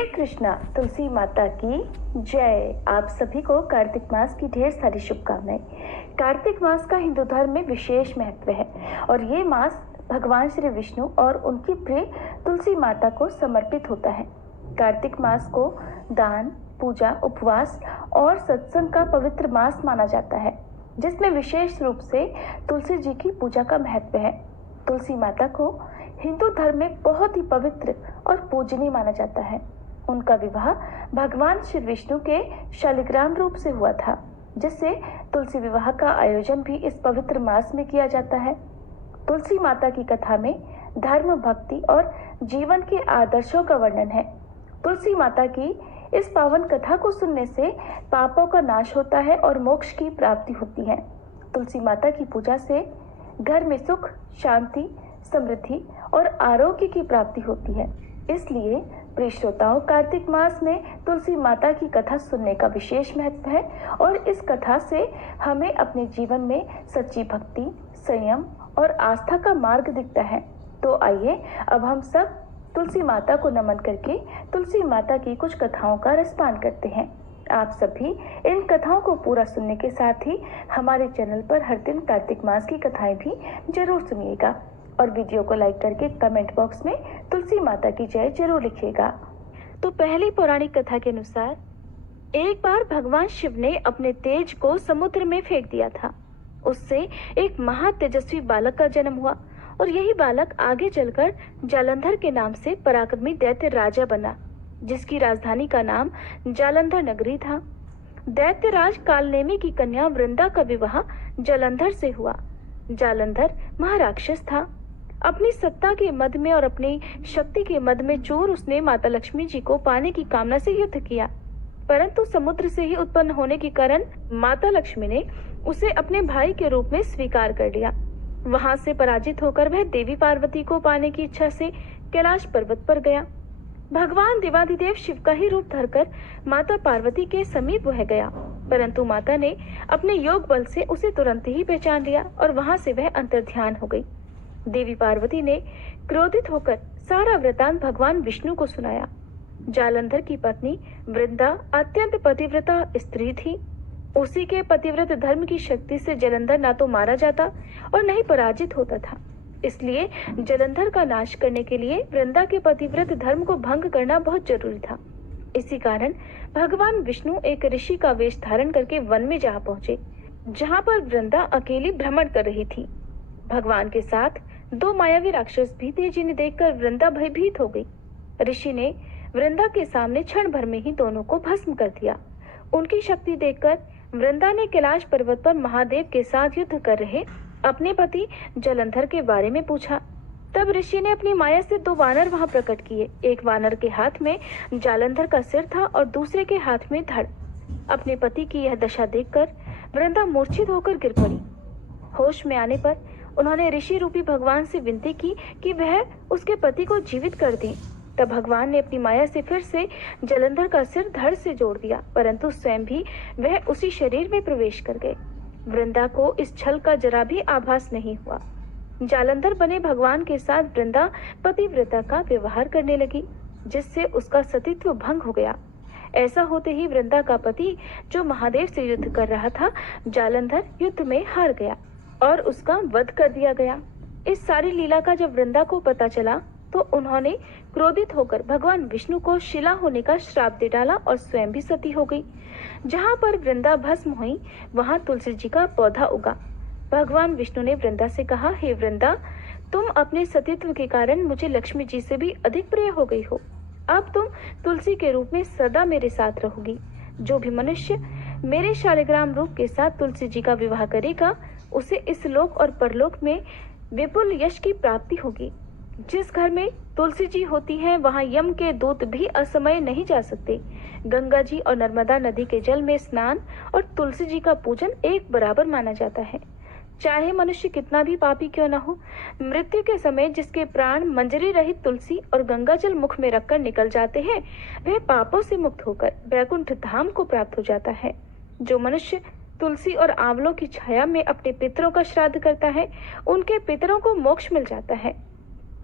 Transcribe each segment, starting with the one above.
हरे कृष्णा। तुलसी माता की जय। आप सभी को कार्तिक मास की ढेर सारी शुभकामनाएं। कार्तिक मास का हिंदू धर्म में विशेष महत्व है और ये मास भगवान श्री विष्णु और उनकी प्रिय तुलसी माता को समर्पित होता है। कार्तिक मास को दान, पूजा, उपवास और सत्संग का पवित्र मास माना जाता है, जिसमें विशेष रूप से तुलसी जी की पूजा का महत्व है। तुलसी माता को हिंदू धर्म में बहुत ही पवित्र और पूजनीय माना जाता है। उनका विवाह भगवान श्री विष्णु के शालिग्राम रूप से हुआ था, जिससे तुलसी विवाह का आयोजन भी इस पवित्र मास में किया जाता है। तुलसी माता की कथा में धर्म, भक्ति और जीवन के आदर्शों का वर्णन है। तुलसी माता की इस पावन कथा को सुनने से पापों का नाश होता है और मोक्ष की प्राप्ति होती है। तुलसी माता की पूजा से घर में सुख, शांति, समृद्धि और आरोग्य की प्राप्ति होती है। इसलिए प्रिय श्रोताओं, कार्तिक मास में तुलसी माता की कथा सुनने का विशेष महत्व है और इस कथा से हमें अपने जीवन में सच्ची भक्ति, संयम और आस्था का मार्ग दिखता है। तो आइए अब हम सब तुलसी माता को नमन करके तुलसी माता की कुछ कथाओं का रसपान करते हैं। आप सभी इन कथाओं को पूरा सुनने के साथ ही हमारे चैनल पर हर दिन कार्तिक मास की कथाएं भी जरूर सुनिएगा और वीडियो को लाइक करके कमेंट बॉक्स में तुलसी माता की जय जरूर लिखिएगा। तो पहली पौराणिक कथा के अनुसार एक बार भगवान शिव ने अपने तेज को समुद्र में फेंक दिया था। उससे एक महा तेजस्वी बालक का जन्म हुआ और यही बालक आगे चलकर जालंधर के नाम से पराक्रमी दैत्य राजा बना, जिसकी राजधानी का नाम जालंधर नगरी था। दैत्यराज कालनेमी की कन्या वृंदा का विवाह जालंधर से हुआ। जालंधर महाराक्षस था। अपनी सत्ता के मद में और अपनी शक्ति के मद में चूर उसने माता लक्ष्मी जी को पाने की कामना से युद्ध किया, परंतु समुद्र से ही उत्पन्न होने के कारण माता लक्ष्मी ने उसे अपने भाई के रूप में स्वीकार कर लिया। वहां से पराजित होकर वह देवी पार्वती को पाने की इच्छा से कैलाश पर्वत पर गया। भगवान देवाधिदेव शिव का ही रूप धरकर माता पार्वती के समीप वह गया, परंतु माता ने अपने योग बल से उसे तुरंत ही पहचान लिया और वहां से वह अंतर्ध्यान हो गई। देवी पार्वती ने क्रोधित होकर सारा वृतांत भगवान विष्णु को सुनाया। जालंधर की पत्नी वृंदा अत्यंत पतिव्रता स्त्री थी। उसी के पतिव्रत धर्म की शक्ति से जालंधर ना तो मारा जाता और न ही पराजित होता था। इसलिए जालंधर का नाश करने के लिए वृंदा के पतिव्रत धर्म को भंग करना बहुत जरूरी था। इसी कारण भगवान विष्णु एक ऋषि का वेश धारण करके वन में जा पहुंचे, जहां पर वृंदा अकेली भ्रमण कर रही थी। भगवान के साथ दो मायावी राक्षस भी थे, जिन्हें देखकर वृंदा भयभीत हो गई। ऋषि ने वृंदा के सामने क्षण भर में ही दोनों को भस्म कर दिया। उनकी शक्ति देखकर वृंदा ने कैलाश पर्वत पर महादेव के साथ युद्ध कर रहे अपने पति जालंधर के बारे में पूछा। तब ऋषि ने अपनी माया से दो वानर वहां प्रकट किए। एक वानर के हाथ में जालंधर का सिर था और दूसरे के हाथ में धड़। अपने पति की यह दशा देखकर वृंदा मूर्छित होकर गिर पड़ी। होश में आने पर उन्होंने ऋषि रूपी भगवान से विनती की कि वह उसके पति को जीवित कर दें। तब भगवान ने अपनी माया से फिर से जालंधर का सिर धड़ से जोड़ दिया, परंतु स्वयं भी वह उसी शरीर में प्रवेश कर गए। वृंदा को इस छल का जरा भी आभास नहीं हुआ। जालंधर बने भगवान के साथ वृंदा पतिव्रता का व्यवहार करने लगी, जिससे उसका सतीत्व भंग हो गया। ऐसा होते ही वृंदा का पति, जो महादेव से युद्ध कर रहा था, जालंधर युद्ध में हार गया और उसका वध कर दिया गया। इस सारी लीला का जब वृंदा को पता चला तो उन्होंने क्रोधित होकर भगवान विष्णु को शिला होने का श्राप दे डाला और स्वयं भी सती हो गई। जहाँ पर वृंदा भस्म हुई, वहाँ तुलसी जी का पौधा उगा। भगवान विष्णु ने वृंदा से कहा, हे वृंदा, तुम अपने सतीत्व के कारण मुझे लक्ष्मी जी से भी अधिक प्रिय हो गई हो। अब तुम तुलसी के रूप में सदा मेरे साथ रहोगी। जो भी मनुष्य मेरे शालिग्राम रूप के साथ तुलसी जी का विवाह करेगा, उसे इस लोक और परलोक में विपुल यश की प्राप्ति होगी। जिस घर में तुलसी जी होती हैं, वहां यम के दूत भी असमय नहीं जा सकते। गंगा जी और नर्मदा नदी के जल में स्नान और तुलसी जी का पूजन एक बराबर माना जाता है। चाहे मनुष्य कितना भी पापी क्यों न हो, मृत्यु के समय जिसके प्राण मंजरी रहित तुलसी और गंगा जल मुख में रखकर निकल जाते हैं, वह पापों से मुक्त होकर वैकुंठ धाम को प्राप्त हो जाता है। जो मनुष्य तुलसी और आंवलों की छाया में अपने पितरों का श्राद्ध करता है, उनके पितरों को मोक्ष मिल जाता है।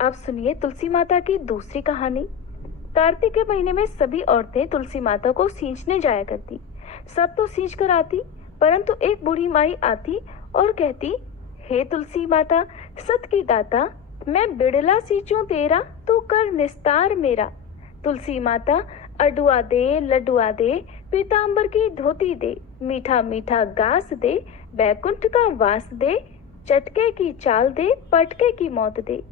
अब सुनिए तुलसी माता की दूसरी कहानी। कार्तिक के महीने में सभी औरतें तुलसी माता को सींचने जाया करती। सब तो सींच कर आती, परंतु एक बूढ़ी माई आती और कहती, हे तुलसी माता सत की दाता, मैं बिड़ला सींचूं तेरा, तू कर निस्तार मेरा। तुलसी माता अडुआ दे, लडुआ दे, पीतांबर की धोती दे, मीठा मीठा गास दे, बैकुंठ का वास दे, चटके की चाल दे, पटके की मौत दे,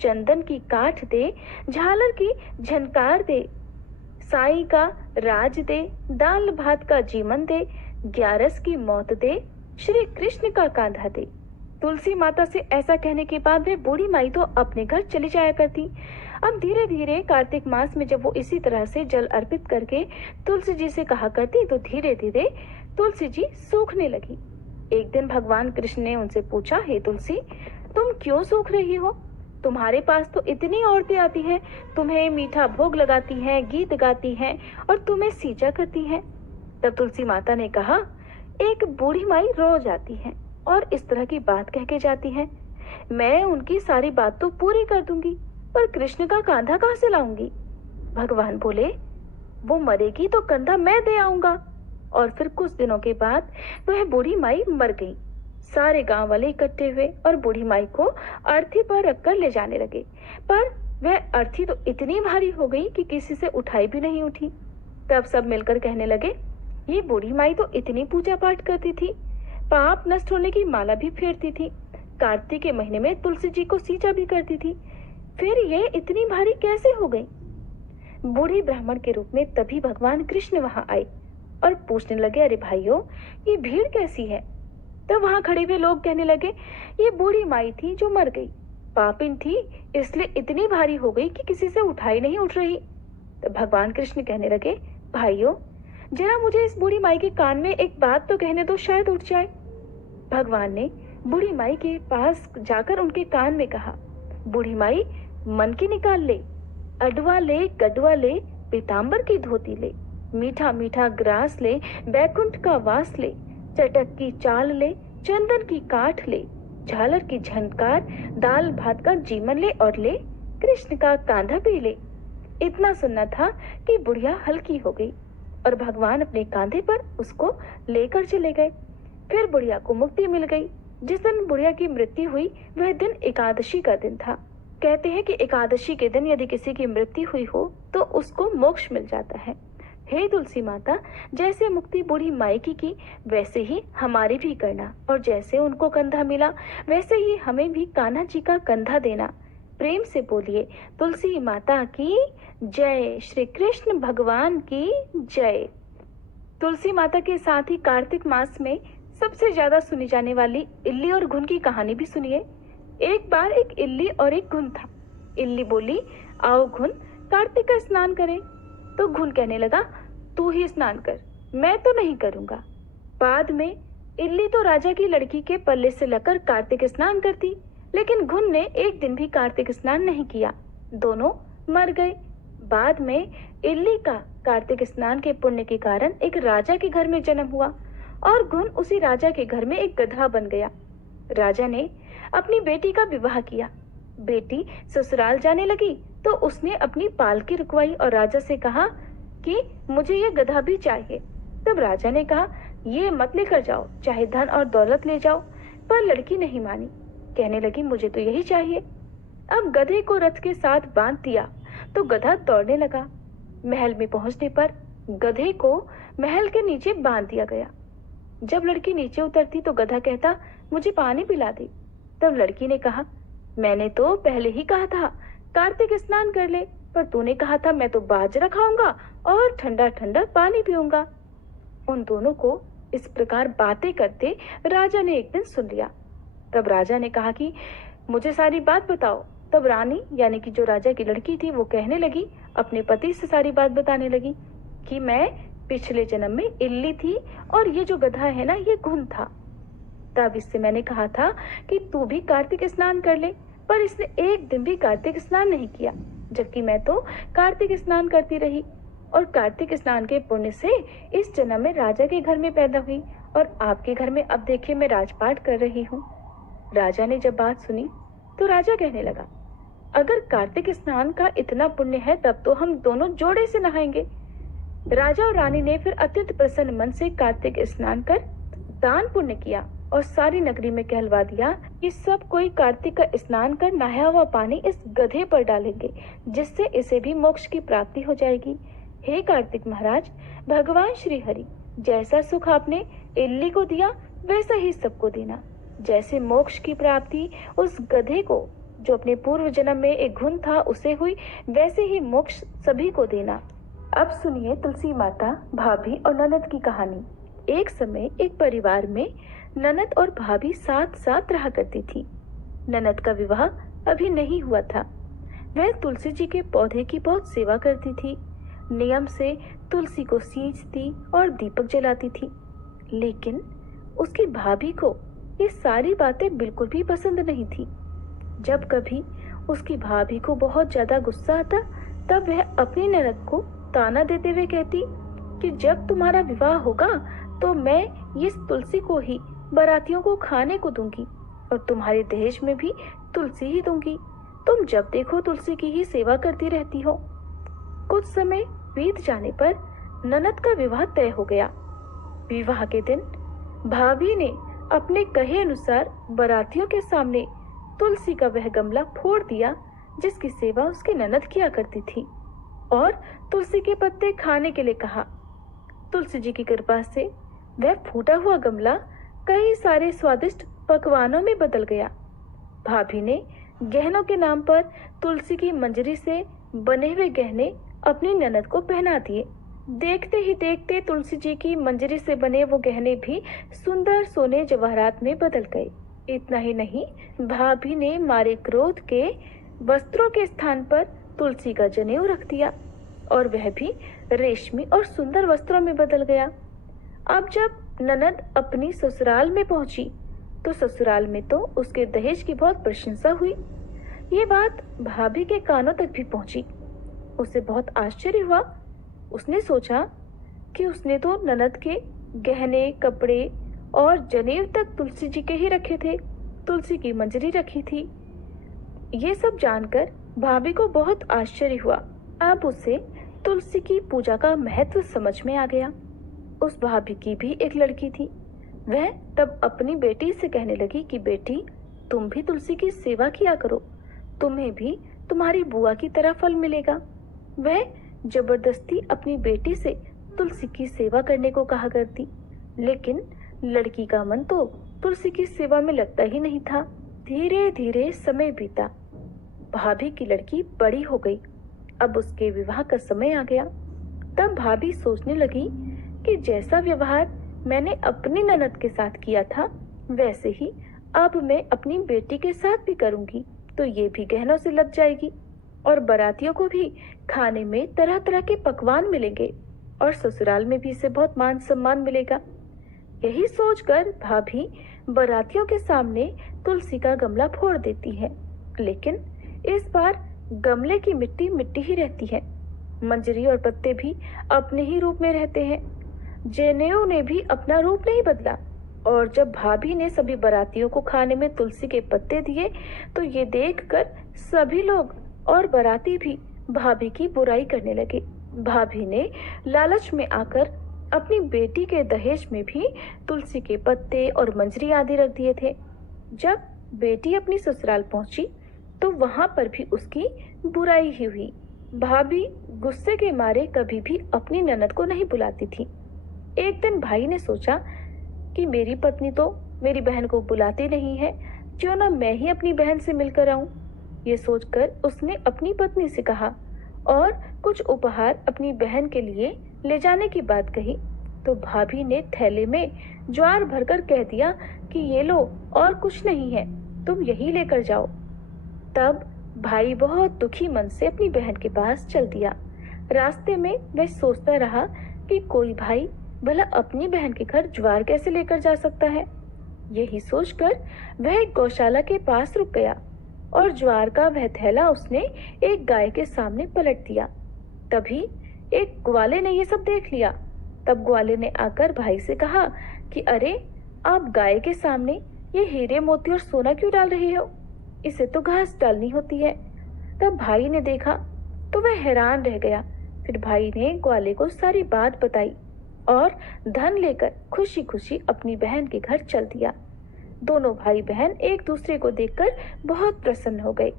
चंदन की काठ दे, झालर की झनकार दे, साई का राज दे, दाल भात का जीवन दे, ग्यारस की मौत दे, श्री कृष्ण का कांधा दे। तुलसी माता से ऐसा कहने के बाद वे बूढ़ी माई तो अपने घर चली जाया करती। अब धीरे धीरे कार्तिक मास में जब वो इसी तरह से जल अर्पित करके तुलसी जी से कहा करती, तो धीरे धीरे तुलसी जी सूखने लगी। एक दिन भगवान कृष्ण ने उनसे पूछा, हे तुलसी, तुम क्यों सूख रही हो? तुम्हारे पास तो इतनी औरतें आती हैं, तुम्हें मीठा भोग लगाती हैं, गीत गाती हैं और तुम्हें सींचा करती हैं। तब तुलसी माता ने कहा, एक बूढ़ी माई रोज आती है और इस तरह की बात कह के जाती है। मैं उनकी सारी बात तो पूरी कर दूंगी, पर कृष्ण का कांधा कहाँ से लाऊंगी? भगवान बोले, वो मरेगी तो कंधा मैं दे आऊंगा। और फिर कुछ दिनों के बाद वह बूढ़ी माई मर गई। सारे गांव वाले इकट्ठे हुए और बूढ़ी माई को अर्थी पर रखकर ले जाने लगे, पर वह अर्थी तो इतनी भारी हो गई कि किसी से उठाई भी नहीं उठी। तब सब मिलकर कहने लगे, ये बूढ़ी माई तो इतनी पूजा पाठ करती थी, पाप नष्ट होने की माला भी फेरती थी, कार्तिक के महीने में तुलसी जी को सींचा भी करती थी, फिर ये इतनी भारी कैसे हो गई? बूढ़ी ब्राह्मण के रूप में तभी भगवान कृष्ण वहां आए और पूछने लगे, अरे भाइयों, ये भीड़ कैसी है? तब वहां खड़े हुए लोग कहने लगे, ये बूढ़ी माई थी जो मर गई, पापिन थी इसलिए इतनी भारी हो गई कि किसी से उठाई नहीं उठ रही। तब भगवान कृष्ण कहने लगे, भाइयों, जरा मुझे इस बूढ़ी माई के कान में एक बात तो कहने दो, शायद उठ जाए। भगवान ने बूढ़ी माई के पास जाकर उनके कान में कहा, बूढ़ी माई, मन की निकाल ले, अडवा ले, गडवा ले, पीतांबर की धोती ले, मीठा मीठा ग्रास ले, बैकुंठ का वास ले, चटक की चाल ले, चंदन की काठ ले, झालर की झनकार, दाल भात का जीवन ले और ले, कृष्ण का कांधा भी ले। इतना सुनना था कि बुढ़िया हल्की हो गई और भगवान अपने कांधे पर उसको लेकर चले गए। फिर बुढ़िया को मुक्ति मिल गई। जिस दिन बुढ़िया की मृत्यु हुई वह दिन एकादशी का दिन था। कहते हैं कि एकादशी के दिन यदि किसी की मृत्यु हुई हो तो उसको मोक्ष मिल जाता है। हे तुलसी माता, जैसे मुक्ति बूढ़ी माई की वैसे ही हमारी भी करना, और जैसे उनको कंधा मिला वैसे ही हमें भी कान्हा जी का कंधा देना। प्रेम से बोलिए, तुलसी माता की जय, श्री कृष्ण भगवान की जय। तुलसी माता के साथ ही कार्तिक मास में सबसे ज्यादा सुनी जाने वाली इल्ली और घुन की कहानी भी सुनिए। एक बार एक इल्ली और एक घुन था। इल्ली बोली, आओ घुन, कार्तिक का स्नान करें। तो घुन कहने लगा, तू ही स्नान कर, मैं तो नहीं करूंगा। बाद में इल्ली तो राजा की लड़की के पल्ले से लगकर कार्तिक स्नान करती, लेकिन घुन ने एक दिन भी कार्तिक स्नान नहीं किया। दोनों मर गए। बाद में इल्ली का कार्तिक स्नान के पुण्य के कारण एक राजा के घर में जन्म हुआ और घुन उसी राजा के घर में एक गधा बन गया। राजा ने अपनी बेटी का विवाह किया। बेटी ससुराल जाने लगी तो उसने अपनी पालकी रुकवाई और राजा से कहा कि मुझे ये गधा भी चाहिए। तब राजा ने कहा, ये मत लेकर जाओ, चाहे धन और दौलत ले जाओ। पर लड़की नहीं मानी, कहने लगी, मुझे तो यही चाहिए। अब गधे को रथ के साथ बांध दिया तो गधा दौड़ने लगा। महल में पहुंचने पर गधे को महल के नीचे बांध दिया गया। जब लड़की नीचे उतरती तो गधा कहता, मुझे पानी पिला दे। तब लड़की ने कहा, मैंने तो पहले ही कहा था कार्तिक स्नान कर ले, पर तूने कहा था मैं तो बाजरा खाऊंगा और ठंडा ठंडा पानी पीऊंगा। उन दोनों को इस प्रकार बातें करते राजा ने एक दिन सुन लिया। तब राजा ने कहा कि मुझे सारी बात बताओ। तब रानी यानी कि जो राजा की लड़की थी वो कहने लगी, अपने पति से सारी बात बताने लगी कि मैं पिछले जन्म में इल्ली थी और ये जो गधा है ना, ये घुन था। तब इससे मैंने कहा था कि तू भी कार्तिक स्नान कर ले, पर इसने एक दिन भी कार्तिक स्नान नहीं किया, जबकि मैं तो कार्तिक स्नान करती रही और कार्तिक स्नान के पुण्य से इस जन्म में राजा के घर में पैदा हुई और आपके घर में अब देखिए मैं राजपाट कर रही हूँ। राजा ने जब बात सुनी तो राजा कहने लगा, अगर कार्तिक स्नान का इतना पुण्य है तब तो हम दोनों जोड़े से नहाएंगे। राजा और रानी ने फिर अत्यंत प्रसन्न मन से कार्तिक स्नान कर दान पुण्य किया और सारी नगरी में कहलवा दिया कि सब कोई कार्तिक का स्नान कर नहाया हुआ पानी इस गधे पर डालेंगे, जिससे इसे भी मोक्ष की प्राप्ति हो जाएगी। हे कार्तिक महाराज, भगवान श्री हरि, जैसा सुख आपने इल्ली को दिया वैसा ही सबको देना। जैसे मोक्ष की प्राप्ति उस गधे को, जो अपने पूर्व जन्म में एक घुन था, उसे हुई, वैसे ही मोक्ष सभी को देना। अब सुनिए तुलसी माता, भाभी और ननद की कहानी। एक समय एक परिवार में ननद और भाभी साथ साथ रहा करती थी। ननद का विवाह अभी नहीं हुआ था। वह तुलसी जी के पौधे की बहुत सेवा करती थी। नियम से तुलसी को सींचती और दीपक जलाती थी। लेकिन उसकी भाभी को ये सारी बातें बिल्कुल भी पसंद नहीं थी। जब कभी उसकी भाभी को बहुत ज्यादा गुस्सा आता, तब वह अपनी ननद को ताना देते हुए कहती कि जब तुम्हारा विवाह होगा तो मैं इस तुलसी को ही बारातियों को खाने को दूंगी और तुम्हारे दहेज में भी तुलसी ही दूंगी। तुम जब देखो तुलसी की ही सेवा करती रहती हो। कुछ समय बीत जाने पर ननद का विवाह तय हो गया। विवाह के दिन भाभी ने अपने कहे अनुसार बारातियों के सामने तुलसी का वह गमला फोड़ दिया जिसकी सेवा उसकी ननद किया करती थी, और तुलसी के पत्ते खाने के लिए कहा। तुलसी जी की कृपा से वह फूटा हुआ गमला कई सारे स्वादिष्ट पकवानों में बदल गया। भाभी ने गहनों के नाम पर तुलसी की मंजरी से बने हुए गहने अपनी ननद को पहना दिए। देखते ही देखते तुलसी जी की मंजरी से बने वो गहने भी सुंदर सोने जवाहरात में बदल गए। इतना ही नहीं, भाभी ने मारे क्रोध के वस्त्रों के स्थान पर तुलसी का जनेऊ रख दिया और वह भी रेशमी और सुंदर वस्त्रों में बदल गया। अब जब ननद अपनी ससुराल में पहुंची तो ससुराल में तो उसके दहेज की बहुत प्रशंसा हुई। ये बात भाभी के कानों तक भी पहुंची। उसे बहुत आश्चर्य हुआ। उसने सोचा कि उसने तो ननद के गहने, कपड़े और जनेऊ तक तुलसी जी के ही रखे थे, तुलसी की मंजरी रखी थी। ये सब जानकर भाभी को बहुत आश्चर्य हुआ। अब उसे तुलसी की पूजा का महत्व समझ में आ गया। उस भाभी की भी एक लड़की थी। वह तब अपनी बेटी से कहने लगी कि बेटी, तुम भी तुलसी की सेवा किया करो, तुम्हें भी तुम्हारी बुआ की तरह फल मिलेगा। वह जबरदस्ती अपनी बेटी से तुलसी की सेवा करने को कहा करती, लेकिन लड़की का मन तो तुलसी की सेवा में लगता ही नहीं था। धीरे धीरे समय बीता। भाभी की लड़की बड़ी हो गई। अब उसके विवाह का समय आ गया। तब भाभी सोचने लगी कि जैसा व्यवहार मैंने अपनी ननद के साथ किया था, वैसे ही अब मैं अपनी बेटी के साथ भी करूंगी, तो ये भी गहनों से लग जाएगी और बारातियों को भी खाने में तरह तरह के पकवान मिलेंगे और ससुराल में भी इसे बहुत मान सम्मान मिलेगा। यही सोचकर भाभी बारातियों के सामने तुलसी का गमला फोड़ देती है, लेकिन इस बार गमले की मिट्टी मिट्टी ही रहती है। मंजरी और पत्ते भी अपने ही रूप में रहते हैं। जनेऊ ने भी अपना रूप नहीं बदला। और जब भाभी ने सभी बारातियों को खाने में तुलसी के पत्ते दिए तो ये देखकर सभी लोग और बाराती भी भाभी की बुराई करने लगे। भाभी ने लालच में आकर अपनी बेटी के दहेज में भी तुलसी के पत्ते और मंजरी आदि रख दिए थे। जब बेटी अपनी ससुराल पहुंची तो वहां पर भी उसकी बुराई ही हुई। भाभी गुस्से के मारे कभी भी अपनी ननद को नहीं बुलाती थी। एक दिन भाई ने सोचा कि मेरी पत्नी तो मेरी बहन को बुलाती नहीं है, क्यों ना मैं ही अपनी बहन से मिलकर आऊं। ये सोचकर उसने अपनी पत्नी से कहा और कुछ उपहार अपनी बहन के लिए ले जाने की बात कही। तो भाभी ने थैले में ज्वार भरकर कह दिया कि ये लो, और कुछ नहीं है, तुम यही लेकर जाओ। तब भाई बहुत दुखी मन से अपनी बहन के पास चल दिया। रास्ते में वह सोचता रहा कि कोई भाई भला अपनी बहन के घर ज्वार कैसे लेकर जा सकता है। यही सोचकर वह एक गौशाला के पास रुक गया और ज्वार का वह थैला उसने एक गाय के सामने पलट दिया। तभी एक ग्वाले ने ये सब देख लिया। तब ग्वाले ने आकर भाई से कहा कि अरे, आप गाय के सामने ये हीरे मोती और सोना क्यों डाल रहे हो? इसे तो घास डालनी होती है। तब भाई ने देखा तो वह हैरान रह गया। फिर भाई ने ग्वाले को सारी बात बताई और धन लेकर खुशी खुशी अपनी बहन के घर चल दिया। दोनों भाई बहन एक दूसरे को देखकर बहुत प्रसन्न हो गए।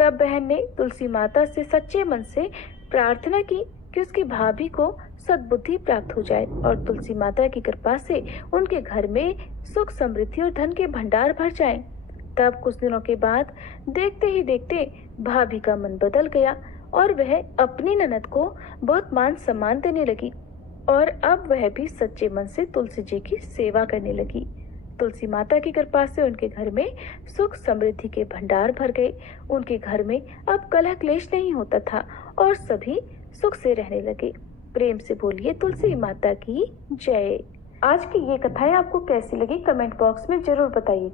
तब बहन ने तुलसी माता से सच्चे मन से प्रार्थना की कि उसकी भाभी को सद्बुद्धि प्राप्त हो जाए और तुलसी माता की कृपा से उनके घर में सुख समृद्धि और धन के भंडार भर जाएं। तब कुछ दिनों के बाद देखते ही देखते भाभी का मन बदल गया और वह अपनी ननद को बहुत मान सम्मान देने लगी और अब वह भी सच्चे मन से तुलसी जी की सेवा करने लगी। तुलसी माता की कृपा से उनके घर में सुख समृद्धि के भंडार भर गए। उनके घर में अब कलह क्लेश नहीं होता था और सभी सुख से रहने लगे। प्रेम से बोलिए तुलसी माता की जय। आज की ये कथाएं आपको कैसी लगी कमेंट बॉक्स में जरूर बताइए।